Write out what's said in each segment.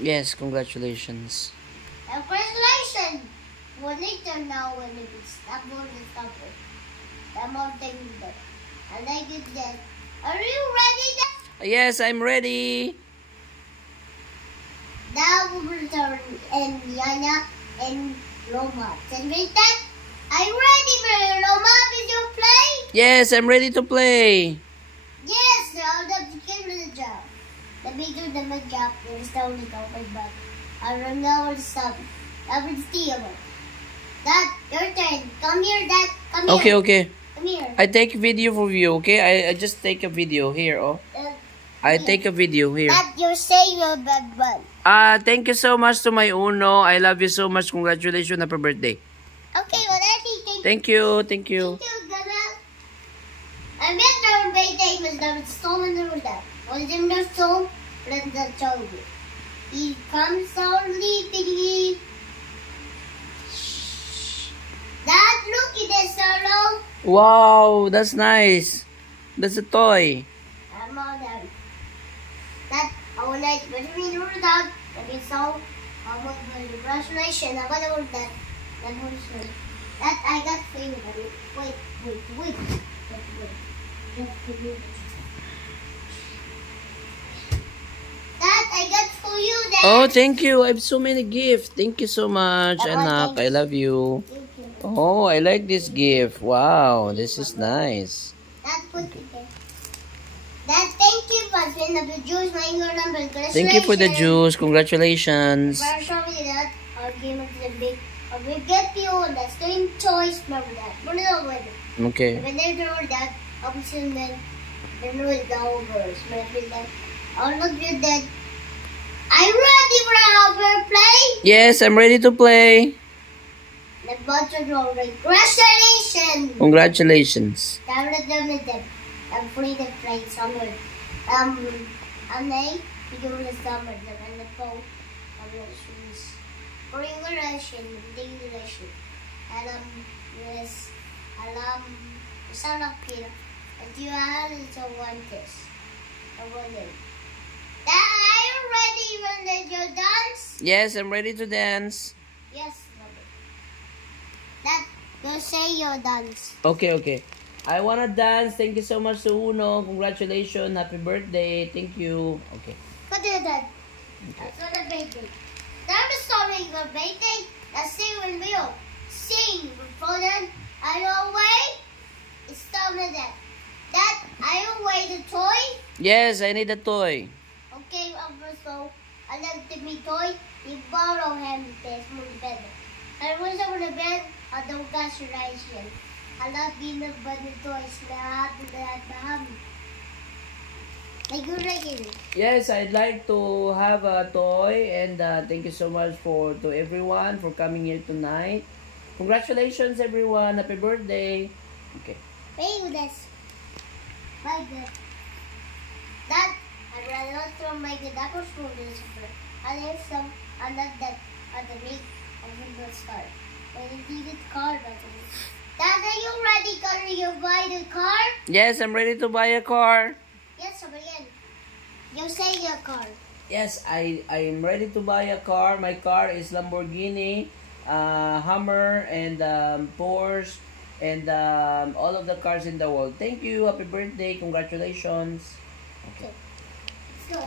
Yes, congratulations. Congratulations! Well, later now when it's up on the cover. I'm all taking that. I like it then. Are you ready then? Yes, I'm ready. Now we will turn and Yana and Roma. Then with that, are you ready, Roma? Did you play? Yes, I'm ready to play. Yes, now let's get rid of the job. Let me do the mid job and start with the back. I don't know where to stop. I will steal it. Dad, your turn. Come here, Dad. Come here. Okay, okay. Come here. I take video for you, okay? I just take a video here, oh. I take a video here. Dad, you say you're bad one. Thank you so much to my Uno. I love you so much. Congratulations. Happy birthday. Okay, well, Thank you. Thank you. Thank you, Dada. I met our birthday was the stolen the that. Was in the soul, let the child. He comes slowly, piggy. Dad, look at this solo. Wow, that's nice. That's a toy. I'm all done. That I will like between your dog. That is so. I want the congratulations. I want to that. That was that I got for you. Wait. That I got for you. Dad. Oh, thank you. I have so many gifts. Thank you so much, That one, anak. I love you. Thank you. Oh, I like this gift. Wow, this is nice. That put it there. That thank you for sending the juice. My number. Thank you for the juice. Congratulations. First, show me that. I'll give it to the big. I will get you the same choice. Remember that. Put it over there. Okay. When they do that, I'll be soon then. Then with the overs. Maybe that. I'll look at that. Are you ready for our play? Yes, I'm ready to play. The button already. Congratulations! Congratulations. Down with them. I'm free to play summer. And they do the summer and the phone. Shoes. For English and English. And yes. And sound up here. And you have to want this. I want it. Are you ready when you dance? Yes, I'm ready to dance. Yes, Robert. That you say you dance. Okay, okay. I wanna dance. Thank you so much to Uno. Congratulations. Happy birthday. Thank you. Okay. What is that? That's not a birthday. That is not your birthday. That's sing with me. Sing for them. Are you away? It's not that. That are you away the toy? Yes, I need a toy. Okay, so I love the me toy. You borrow him this from the bed. I was on the bed. I don't got your ration. I love being the bunny toys. Lahat behind me. Like you like it. Yes, I'd like to have a toy, and thank you so much to everyone for coming here tonight. Congratulations, everyone. Happy birthday. Okay. Play with this. Like that. That I'd rather not throw my good apple for this. I have some. I love that. At the meat. I will start. When you need the car, Dad, are you ready? Can you buy the car? Yes, I'm ready to buy a car. Yes, again. You say your car. Yes, I am ready to buy a car. My car is Lamborghini, Hummer, and Porsche, and all of the cars in the world. Thank you. Happy birthday. Congratulations. Okay. Let's go.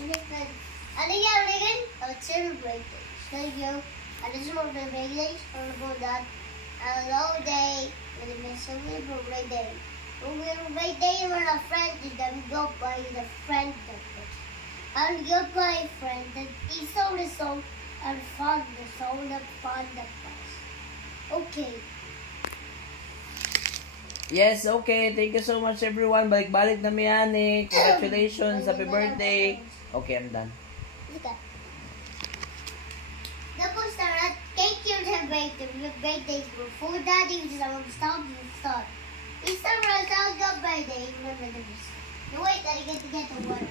And again, I'll celebrate it. Thank you. I just want to make it for that. A long day with a celebrate day. When we're right there with a friend, then we go by the friend. And go by a friend, and he saw the song and found the song and found the bus. Okay. Yes, okay. Thank you so much, everyone. Balik-balik na Miani. Congratulations. Happy birthday. Okay, I'm done. Look at. Tapos na, thank you to your birthday before daddy was on the stop and start. It's the result of birthday. Remember this. You wait, I get to get the water.